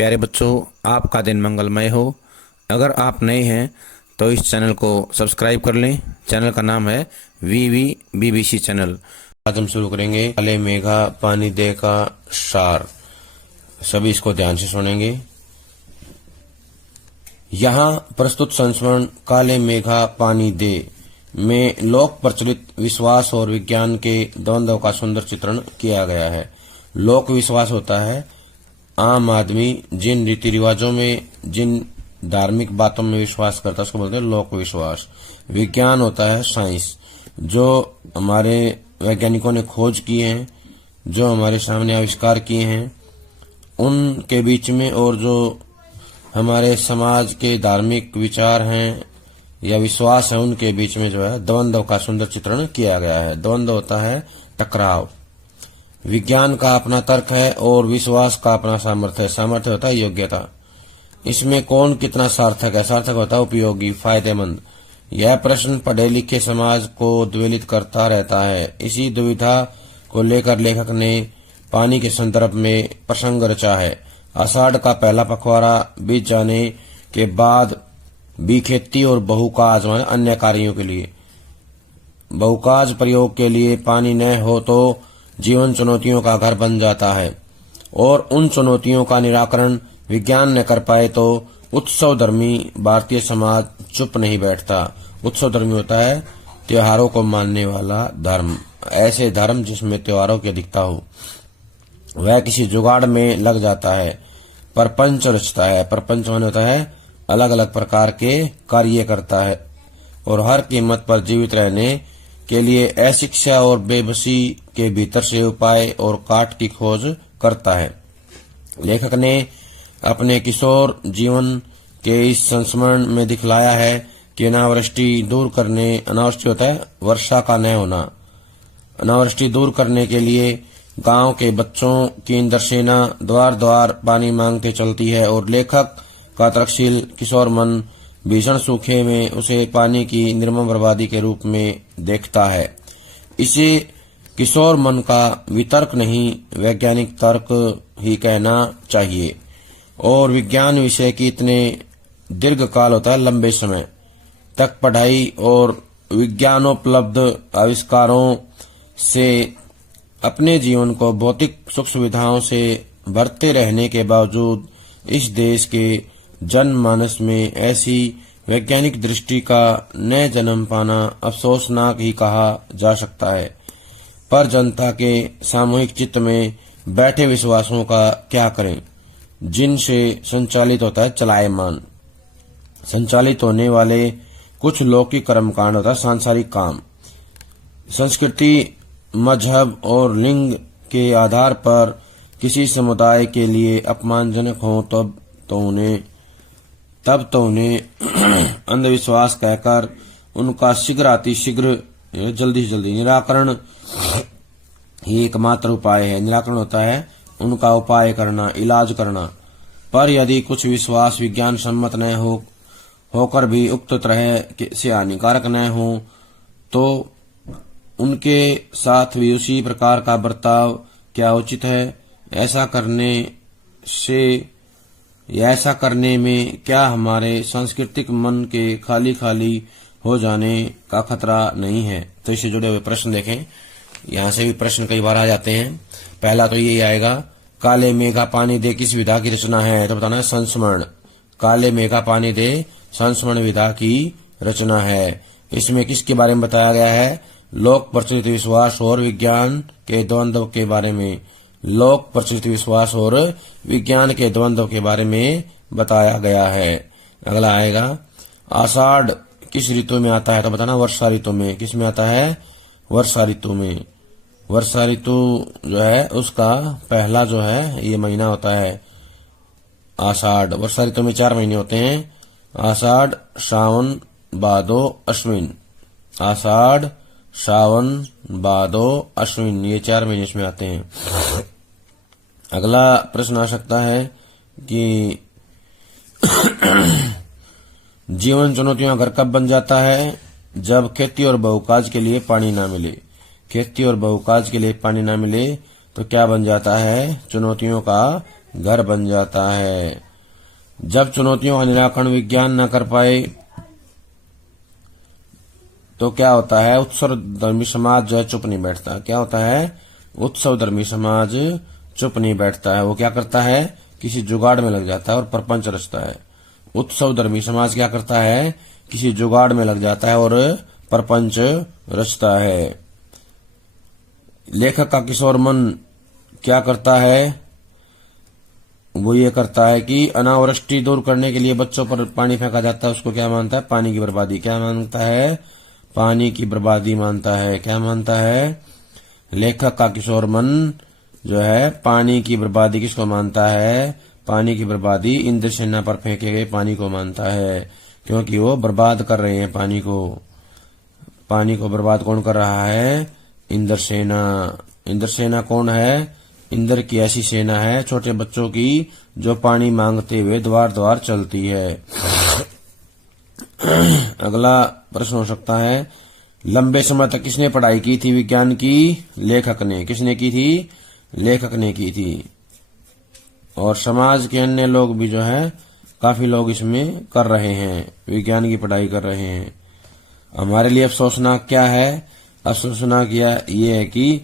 प्यारे बच्चों, आपका दिन मंगलमय हो। अगर आप नए हैं तो इस चैनल को सब्सक्राइब कर लें। चैनल का नाम है BBC चैनल। आज हम शुरू करेंगे काले मेघा पानी दे का सार। सभी इसको ध्यान से सुनेंगे। यहाँ प्रस्तुत संस्मरण काले मेघा पानी दे में लोक प्रचलित विश्वास और विज्ञान के द्वंद्व का सुंदर चित्रण किया गया है। लोक विश्वास होता है आम आदमी जिन रीति रिवाजों में, जिन धार्मिक बातों में विश्वास करता है उसको बोलते हैं लोक विश्वास। विज्ञान होता है साइंस, जो हमारे वैज्ञानिकों ने खोज की है, जो हमारे सामने आविष्कार किए हैं उनके बीच में, और जो हमारे समाज के धार्मिक विचार हैं या विश्वास है उनके बीच में जो है द्वंद्व का सुंदर चित्रण किया गया है। द्वंद्व होता है टकराव। विज्ञान का अपना तर्क है और विश्वास का अपना सामर्थ्य है। सामर्थ्य होता है योग्यता। इसमें कौन कितना सार्थक है? सार्थक होता है उपयोगी, फायदेमंद। यह प्रश्न पढ़े लिखे समाज को द्विलित करता रहता है। इसी दुविधा को लेकर लेखक ने पानी के संदर्भ में प्रसंग रचा है। आषाढ़ का पहला पखवाड़ा बीत जाने के बाद भी खेती और बहुकाज अन्य कार्यों के लिए, बहुकाज प्रयोग के लिए पानी न हो तो जीवन चुनौतियों का घर बन जाता है, और उन चुनौतियों का निराकरण विज्ञान न कर पाए तो उत्सव धर्मी भारतीय समाज चुप नहीं बैठता। उत्सव धर्मी होता है त्योहारों को मानने वाला धर्म। ऐसे धर्म जिसमें त्योहारों की अधिकता हो वह किसी जुगाड़ में लग जाता है, परपंच रचता है। परपंच माने होता है अलग अलग प्रकार के कार्य करता है, और हर कीमत पर जीवित रहने के लिए अशिक्षा और बेबसी के भीतर से उपाय और काट की खोज करता है। लेखक ने अपने किशोर जीवन के इस संस्मरण में दिखलाया है कि अनावृष्टि दूर करने, अनावृष्टि होता है वर्षा का न होना, अनावृष्टि दूर करने के लिए गांव के बच्चों की इंद्रसेना द्वार द्वार पानी मांगते चलती है, और लेखक का तर्कशील किशोर मन भीषण सूखे में उसे पानी की निर्मम बर्बादी के रूप में देखता है। इसे किशोर मन का वितर्क नहीं, वैज्ञानिक तर्क ही कहना चाहिए। और विज्ञान विषय की इतने दीर्घ काल होता है, लंबे समय तक पढ़ाई और विज्ञानोपलब्ध आविष्कारों से अपने जीवन को भौतिक सुख सुविधाओं से भरते रहने के बावजूद इस देश के जनमानस में ऐसी वैज्ञानिक दृष्टि का न जन्म पाना अफसोसनाक ही कहा जा सकता है। पर जनता के सामूहिक चित्त में बैठे विश्वासों का क्या करें, जिनसे संचालित होता है चलायमान, संचालित होने वाले कुछ लौकिक कर्मकांड होता है सांसारिक काम। संस्कृति, मजहब और लिंग के आधार पर किसी समुदाय के लिए अपमानजनक हो तब तो उन्हें अंधविश्वास कहकर उनका शीघ्र जल्दी से जल्दी निराकरण ही एकमात्र उपाय है। निराकरण होता है उनका उपाय करना, इलाज करना। पर यदि कुछ विश्वास विज्ञान सम्मत न होकर भी उक्त तरह से हानिकारक न हो तो उनके साथ भी उसी प्रकार का बर्ताव क्या उचित है? ऐसा करने में क्या हमारे सांस्कृतिक मन के खाली खाली हो जाने का खतरा नहीं है? तो इससे जुड़े हुए प्रश्न देखें। यहाँ से भी प्रश्न कई बार आ जाते हैं। पहला तो यही आएगा, काले मेघा पानी दे किस विधा की रचना है? तो बताना है संस्मरण। काले मेघा पानी दे संस्मरण विधा की रचना है। इसमें किसके बारे में बताया गया है? लोक प्रचलित विश्वास और विज्ञान के द्वंद्व के बारे में। लोक प्रचलित विश्वास और विज्ञान के द्वंद्व के बारे में बताया गया है। अगला आएगा, आषाढ़ किस ऋतु में आता है? तो बताना वर्षा ऋतु में। किस में आता है? वर्षा ऋतु में। वर्षा ऋतु जो है उसका पहला जो है ये महीना होता है आषाढ़। वर्षा ऋतु में 4 महीने होते हैं, आषाढ़, सावन, भादो, अश्विन। आषाढ़, सावन, भादो, अश्विन, ये 4 महीने इसमें आते हैं। अगला प्रश्न आ सकता है कि जीवन चुनौतियों का घर कब बन जाता है? जब खेती और बहुकाज के लिए पानी ना मिले। खेती और बहुकाज के लिए पानी ना मिले तो क्या बन जाता है? चुनौतियों का घर बन जाता है। जब चुनौतियों का निराकरण विज्ञान न कर पाए तो क्या होता है, उत्सव धर्मी समाज जो है चुप नहीं बैठता। क्या होता है, उत्सव धर्मी समाज चुप नहीं बैठता है, वो क्या करता है, किसी जुगाड़ में लग जाता है और प्रपंच रचता है। उत्सव धर्मी समाज क्या करता है, किसी जुगाड़ में लग जाता है और प्रपंच रचता है। लेखक का किशोर मन क्या करता है, वो ये करता है कि अनावृष्टि दूर करने के लिए बच्चों पर पानी फेंका जाता है, उसको क्या मानता है, पानी की बर्बादी। क्या मानता है, पानी की बर्बादी मानता है। क्या मानता है, लेखक का किशोर मन जो है पानी की बर्बादी किसको मानता है, पानी की बर्बादी इंद्रसेना पर फेंके गए पानी को मानता है, क्योंकि वो बर्बाद कर रहे हैं पानी को। पानी को बर्बाद कौन कर रहा है, इंद्रसेना। इंद्रसेना कौन है, इंद्र की ऐसी सेना है छोटे बच्चों की जो पानी मांगते हुए द्वार द्वार चलती है। अगला प्रश्न हो सकता है, लंबे समय तक किसने पढ़ाई की थी विज्ञान की, लेखक ने। किसने की थी, लेखक ने की थी। और समाज के अन्य लोग भी जो है काफी लोग इसमें कर रहे हैं, विज्ञान की पढ़ाई कर रहे हैं। हमारे लिए अफसोसनाक क्या है, अफसोसनाक ये है कि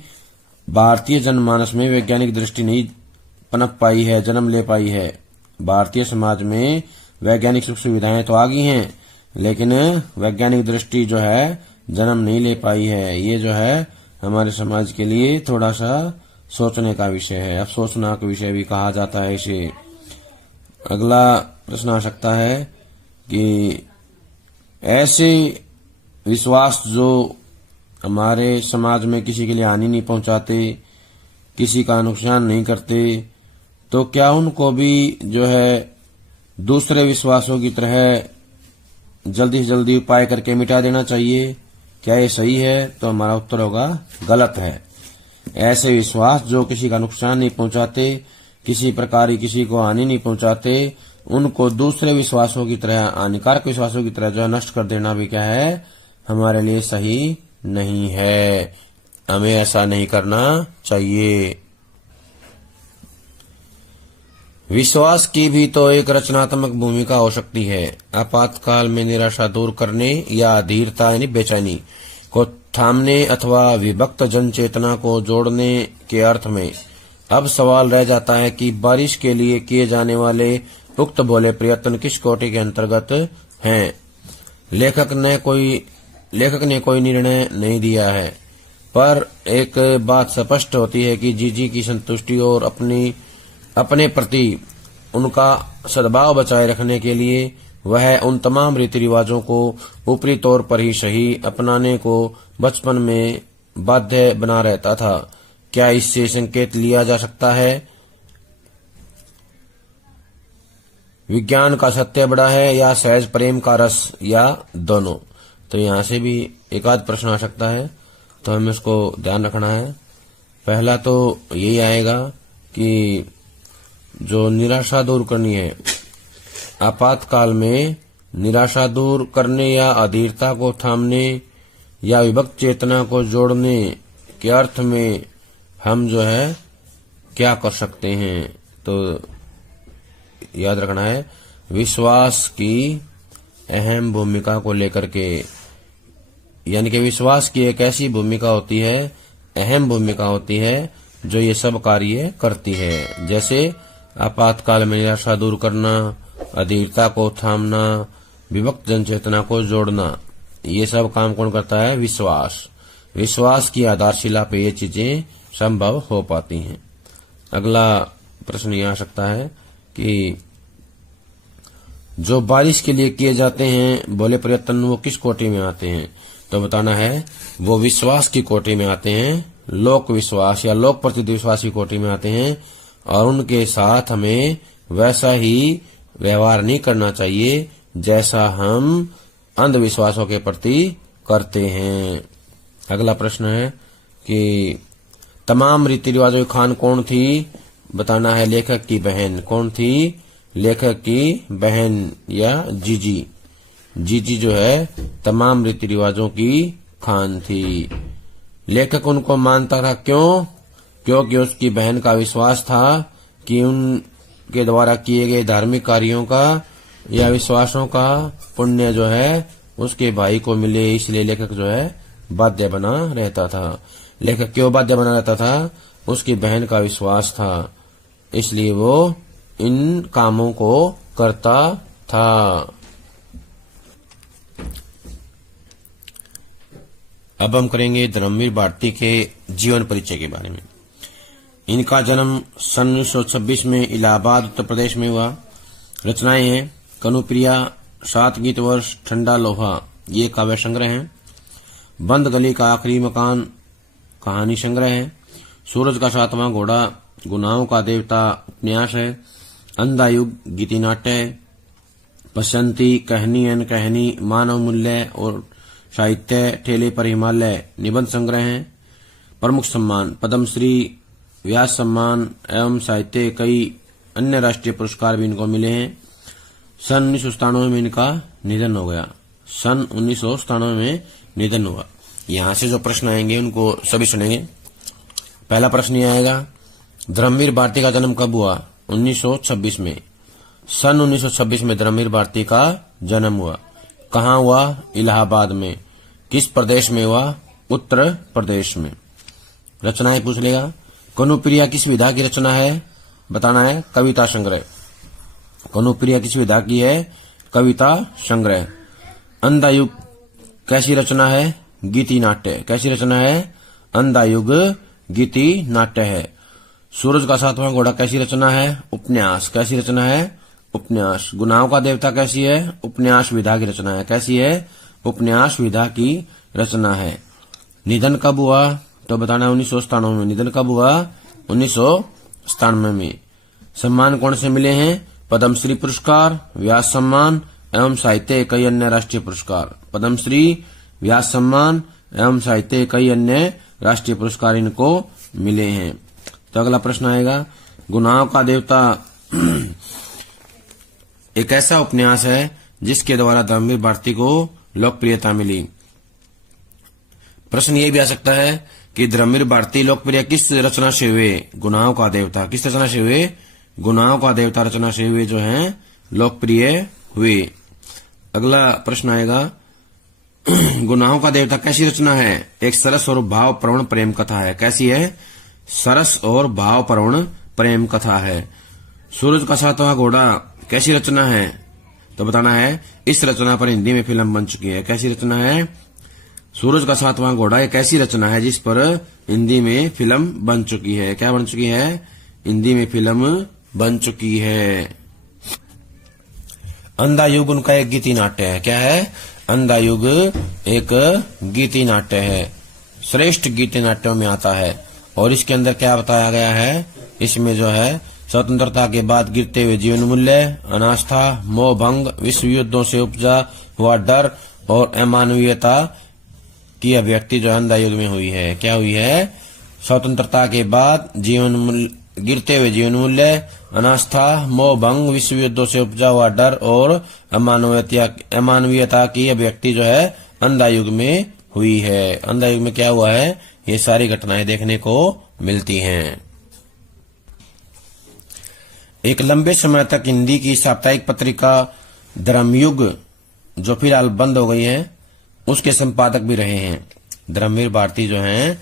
भारतीय जनमानस में वैज्ञानिक दृष्टि नहीं पनप पाई है, जन्म ले पाई है। भारतीय समाज में वैज्ञानिक सुख सुविधाएं तो आ गई हैं, लेकिन वैज्ञानिक दृष्टि जो है जन्म नहीं ले पाई है। ये जो है हमारे समाज के लिए थोड़ा सा सोचने का विषय है, अफसोसनाक विषय भी कहा जाता है इसे। अगला प्रश्न आ सकता है कि ऐसे विश्वास जो हमारे समाज में किसी के लिए हानि नहीं पहुंचाते, किसी का नुकसान नहीं करते, तो क्या उनको भी जो है दूसरे विश्वासों की तरह जल्दी से जल्दी उपाय करके मिटा देना चाहिए? क्या ये सही है? तो हमारा उत्तर होगा गलत है। ऐसे विश्वास जो किसी का नुकसान नहीं पहुंचाते, किसी प्रकार की किसी को हानि नहीं पहुंचाते, उनको दूसरे विश्वासों की तरह, हानिकारक विश्वासों की तरह जो है नष्ट कर देना भी क्या है, हमारे लिए सही नहीं है। हमें ऐसा नहीं करना चाहिए। विश्वास की भी तो एक रचनात्मक भूमिका हो सकती है। आपातकाल में निराशा दूर करने या अधीरता यानी बेचैनी को थामने अथवा विभक्त जन चेतना को जोड़ने के अर्थ में अब सवाल रह जाता है कि बारिश के लिए किए जाने वाले उक्त भोले प्रयत्न किस कोटि के अंतर्गत हैं। लेखक ने कोई निर्णय नहीं दिया है, पर एक बात स्पष्ट होती है कि जीजी की संतुष्टि और अपने प्रति उनका सद्भाव बचाए रखने के लिए वह उन तमाम रीति रिवाजों को ऊपरी तौर पर ही सही अपनाने को बचपन में बाध्य बना रहता था। क्या इससे संकेत लिया जा सकता है विज्ञान का सत्य बड़ा है या सहज प्रेम का रस, या दोनों? तो यहाँ से भी एक आध प्रश्न आ सकता है, तो हमें उसको ध्यान रखना है। पहला तो यही आएगा कि जो निराशा दूर करनी है, आपातकाल में निराशा दूर करने या अधीरता को थामने या विभक्त चेतना को जोड़ने के अर्थ में हम जो है क्या कर सकते हैं, तो याद रखना है विश्वास की अहम भूमिका को लेकर के, यानी कि विश्वास की एक ऐसी भूमिका होती है, अहम भूमिका होती है जो ये सब कार्य करती है। जैसे आपातकाल में निराशा दूर करना, अधीरता को थामना, विभक्त जनचेतना को जोड़ना, ये सब काम कौन करता है? विश्वास। विश्वास की आधारशिला पे ये चीजें संभव हो पाती हैं। अगला प्रश्न ये आ सकता है कि जो बारिश के लिए किए जाते हैं भोले प्रयत्न, वो किस कोटि में आते हैं? तो बताना है वो विश्वास की कोटि में आते हैं, लोक विश्वास या लोक प्रति विश्वास की कोटि में आते हैं, और उनके साथ हमें वैसा ही व्यवहार नहीं करना चाहिए जैसा हम अंधविश्वासों के प्रति करते हैं। अगला प्रश्न है कि तमाम रीति रिवाजों की खान कौन थी? बताना है लेखक की बहन। कौन थी? लेखक की बहन या जीजी। जीजी जो है तमाम रीति रिवाजों की खान थी। लेखक उनको मानता था, क्यों? क्योंकि उसकी बहन का विश्वास था कि के द्वारा किए गए धार्मिक कार्यों का या विश्वासों का पुण्य जो है उसके भाई को मिले, इसलिए लेखक जो है बाध्य बना रहता था। लेखक क्यों बाध्य बना रहता था? उसकी बहन का विश्वास था, इसलिए वो इन कामों को करता था। अब हम करेंगे धर्मवीर भारती के जीवन परिचय के बारे में। इनका जन्म सन 1926 में इलाहाबाद उत्तर प्रदेश में हुआ। रचनाएं हैं कनुप्रिया, 7 गीत वर्ष, ठंडा लोहा, ये काव्य संग्रह है। बंद गली का आखिरी मकान कहानी संग्रह है। सूरज का 7वां घोड़ा गुनाहों का देवता उपन्यास है। अंधा युग गीति नाट्य है। पश्यंती कहनी एन कहनी मानव मूल्य और साहित्य, ठेले पर हिमालय निबंध संग्रह है। प्रमुख सम्मान पद्मश्री, व्यास सम्मान एवं साहित्य कई अन्य राष्ट्रीय पुरस्कार भी इनको मिले हैं। सन 1997 में इनका निधन हो गया। सन 1997 में निधन हुआ। यहाँ से जो प्रश्न आएंगे उनको सभी सुनेंगे। पहला प्रश्न ये आएगा, धर्मवीर भारती का जन्म कब हुआ? 1926 में। सन 1926 में धर्मवीर भारती का जन्म हुआ। कहाँ हुआ? इलाहाबाद में। किस प्रदेश में हुआ? उत्तर प्रदेश में। रचनाएं पूछ लेगा। कनुप्रिया किस विधा की रचना है? बताना है कविता संग्रह। कनुप्रिया किस विधा की है? कविता संग्रह। अंधा युग कैसी रचना है? गीति नाट्य। कैसी रचना है? अंधा युग गीति नाट्य है। सूरज का 7वां घोड़ा कैसी रचना है? उपन्यास। कैसी रचना है? उपन्यास। गुनाहों का देवता कैसी है? उपन्यास विधा की रचना है। कैसी है? उपन्यास विधा की रचना है। निधन कब हुआ? तो बताना 1997 में। निधन कब हुआ? 1997 में। सम्मान कौन से मिले हैं? पद्मश्री पुरस्कार, व्यास सम्मान एवं साहित्य कई अन्य राष्ट्रीय पुरस्कार। पद्मश्री, व्यास सम्मान एवं साहित्य कई अन्य राष्ट्रीय पुरस्कार इनको मिले हैं। तो अगला प्रश्न आएगा, गुनाहों का देवता एक ऐसा उपन्यास है जिसके द्वारा धर्मवीर भारती को लोकप्रियता मिली। प्रश्न ये भी आ सकता है कि धर्मवीर भारती लोकप्रिय किस रचना से हुए? गुनाहों का देवता। किस रचना से हुए? गुनाहों का देवता रचना से हुए जो है लोकप्रिय हुए। अगला प्रश्न आएगा, गुनाहों का देवता कैसी रचना है? एक सरस और भावप्रवण प्रेम कथा है। कैसी है? सरस और भावप्रवण प्रेम कथा है। सूरज का 7वां घोड़ा कैसी रचना है? तो बताना है इस रचना पर हिंदी में फिल्म बन चुकी है। कैसी रचना है? सूरज का 7वां घोड़ा एक ऐसी रचना है जिस पर हिंदी में फिल्म बन चुकी है। क्या बन चुकी है? हिंदी में फिल्म बन चुकी है। अंधा युग उनका एक गीति नाट्य है। क्या है? अंधा युग एक गीति नाट्य है। श्रेष्ठ गीति नाट्यों में आता है। और इसके अंदर क्या बताया गया है? इसमें जो है स्वतंत्रता के बाद गिरते हुए जीवन मूल्य, अनास्था, मोह भंग, विश्व युद्धों से उपजा हुआ डर और अमानवीयता की अभिव्यक्ति जो अंधा युग में हुई है। क्या हुई है? स्वतंत्रता के बाद गिरते हुए जीवन मूल्य, अनास्था, मोह भंग, विश्व युद्धों से उपजा हुआ डर और अमानवीयता की अभिव्यक्ति जो है अंधा युग में हुई है। अंधा युग में क्या हुआ है? ये सारी घटनाएं देखने को मिलती हैं। एक लंबे समय तक हिंदी की साप्ताहिक पत्रिका धर्मयुग जो फिलहाल बंद हो गई है उसके संपादक भी रहे हैं। धर्मवीर भारती जो हैं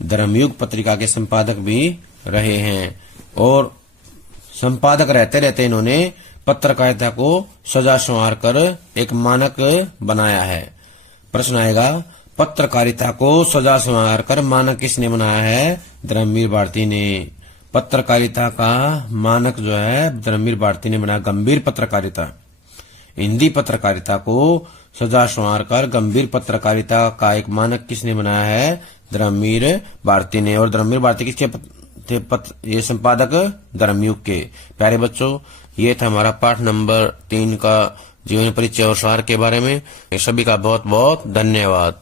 धर्मयुग पत्रिका के संपादक भी रहे हैं और संपादक रहते रहते इन्होंने पत्रकारिता को सजा संवार कर एक मानक बनाया है। प्रश्न आएगा, पत्रकारिता को सजा संवार कर मानक किसने बनाया है? धर्मवीर भारती ने। पत्रकारिता का मानक जो है धर्मवीर भारती ने बनाया। गंभीर पत्रकारिता, हिंदी पत्रकारिता को सजा संवार कर गंभीर पत्रकारिता का एक मानक किसने बनाया है? धर्मवीर भारती ने। और धर्मवीर भारती किसके थे? ये संपादक धर्मयुग के। प्यारे बच्चों, ये था हमारा पाठ नंबर 3 का जीवन परिचय और सार के बारे में। सभी का बहुत बहुत धन्यवाद।